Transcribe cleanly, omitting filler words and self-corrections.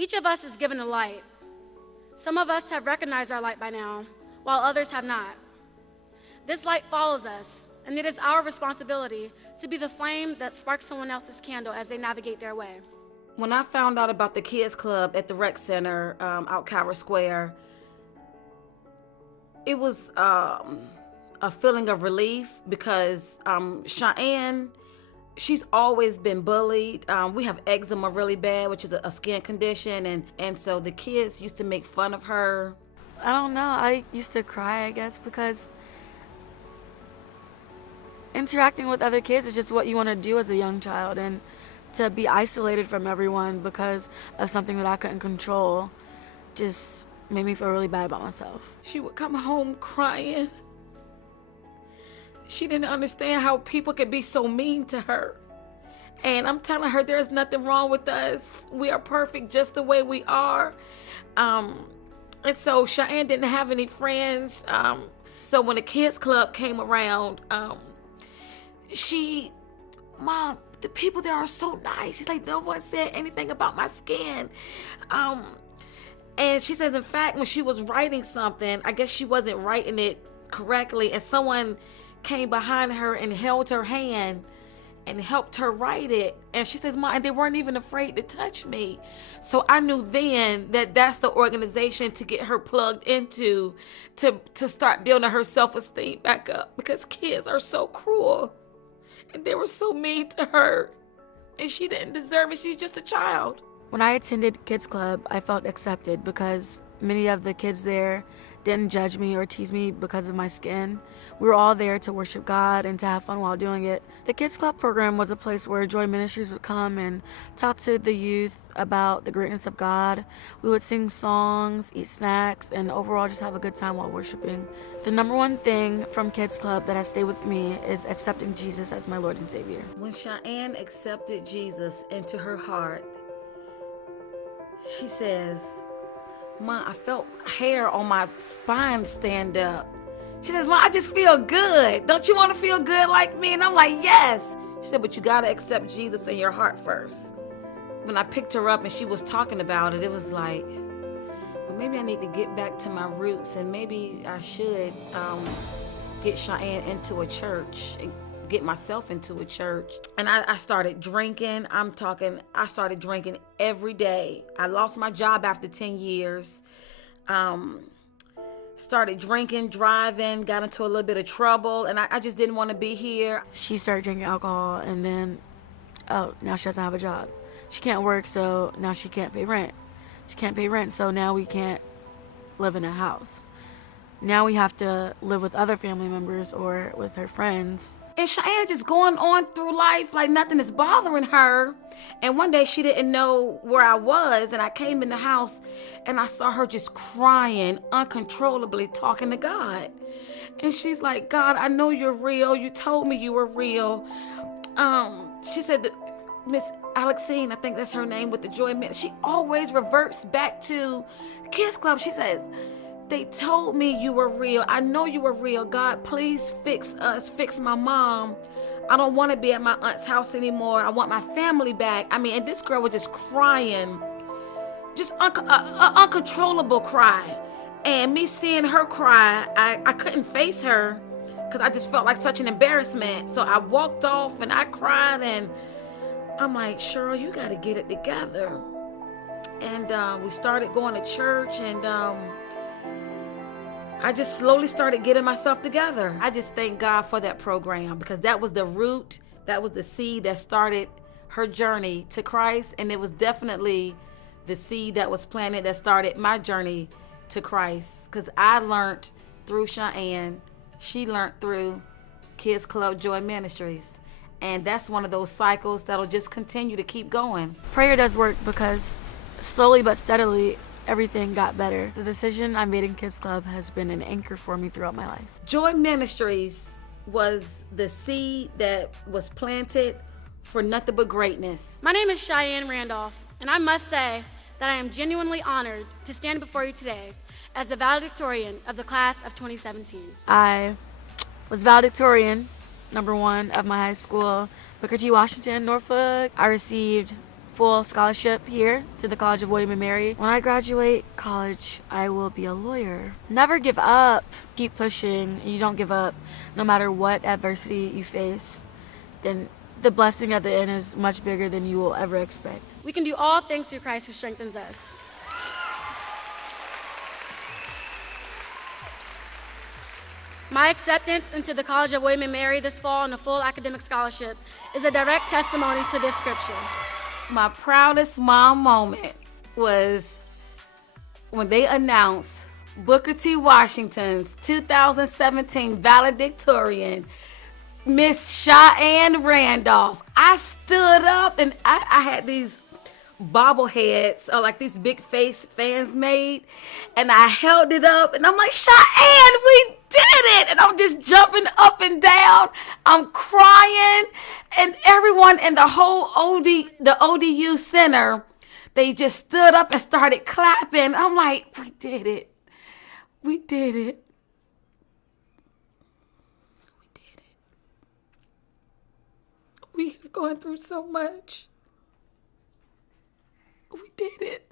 Each of us is given a light. Some of us have recognized our light by now, while others have not. This light follows us, and it is our responsibility to be the flame that sparks someone else's candle as they navigate their way. When I found out about the kids club at the rec center out Calvert Square, it was a feeling of relief because Shianne, she's always been bullied. We have eczema really bad, which is a skin condition, and so the kids used to make fun of her. I don't know. I used to cry, I guess, because interacting with other kids is just what you want to do as a young child, and to be isolated from everyone because of something that I couldn't control just made me feel really bad about myself. She would come home crying. She didn't understand how people could be so mean to her. And I'm telling her there's nothing wrong with us. We are perfect just the way we are. And so Shianne didn't have any friends. So when the kids club came around, Mom, the people there are so nice. She's like, no one said anything about my skin. And she says, in fact, when she was writing something, I guess she wasn't writing it correctly, and someone came behind her and held her hand and helped her write it. And she says, Mom, and they weren't even afraid to touch me. So I knew then that that's the organization to get her plugged into to start building her self-esteem back up, because kids are so cruel. And they were so mean to her. And she didn't deserve it. She's just a child. When I attended Kids Club, I felt accepted because many of the kids there didn't judge me or tease me because of my skin. We were all there to worship God and to have fun while doing it. The Kids Club program was a place where Joy Ministries would come and talk to the youth about the greatness of God. We would sing songs, eat snacks, and overall just have a good time while worshiping. The number one thing from Kids Club that has stayed with me is accepting Jesus as my Lord and Savior. When Shianne accepted Jesus into her heart, she says, Mom, I felt hair on my spine stand up. She says, Mom, I just feel good. Don't you want to feel good like me? And I'm like, yes. She said, but you got to accept Jesus in your heart first. When I picked her up and she was talking about it, it was like, well, maybe I need to get back to my roots, and maybe I should get Shianne into a church and get myself into a church. And I started drinking. I started drinking every day. I lost my job after 10 years. Started drinking, driving, got into a little bit of trouble, and I just didn't want to be here. She started drinking alcohol, and then, now she doesn't have a job. She can't work, so now she can't pay rent. She can't pay rent, so now we can't live in a house. Now we have to live with other family members or with her friends. And Shianne just going on through life like nothing is bothering her. And one day she didn't know where I was, and I came in the house and I saw her just crying uncontrollably, talking to God. And she's like, God, I know you're real. You told me you were real. She said that Miss Alexine, I think that's her name, with the Joy Man, she always reverts back to Kids Club. She says, they told me you were real. I know you were real. God, please fix us, fix my mom. I don't want to be at my aunt's house anymore. I want my family back. I mean, and this girl was just crying, just uncontrollable cry. And me seeing her cry, I couldn't face her because I just felt like such an embarrassment. So I walked off and I cried, and I'm like, Cheryl, you got to get it together. And we started going to church, and I just slowly started getting myself together. I just thank God for that program, because that was the root, that was the seed that started her journey to Christ. And it was definitely the seed that was planted that started my journey to Christ, because I learned through Shianne. She learned through Kids Club Joy Ministries. And that's one of those cycles that'll just continue to keep going. Prayer does work, because slowly but steadily, everything got better. The decision I made in Kids Club has been an anchor for me throughout my life. Joy Ministries was the seed that was planted for nothing but greatness. My name is Shianne Randolph, and I must say that I am genuinely honored to stand before you today as the valedictorian of the class of 2017. I was valedictorian, #1 of my high school, Booker T. Washington, Norfolk. I received full scholarship here to the College of William and Mary. When I graduate college, I will be a lawyer. Never give up. Keep pushing. You don't give up. No matter what adversity you face, then the blessing at the end is much bigger than you will ever expect. We can do all things through Christ who strengthens us. My acceptance into the College of William and Mary this fall on a full academic scholarship is a direct testimony to this scripture. My proudest mom moment was when they announced Booker T. Washington's 2017 valedictorian, Miss Shianne Randolph. I stood up and I had these bobbleheads, or like these big face fans made, and I held it up and I'm like, Shianne, we did it! And I'm just jumping up and down. I'm crying, and everyone in the whole the ODU center, they just stood up and started clapping. I'm like, we did it. We did it. We did it. We have gone through so much. We did it.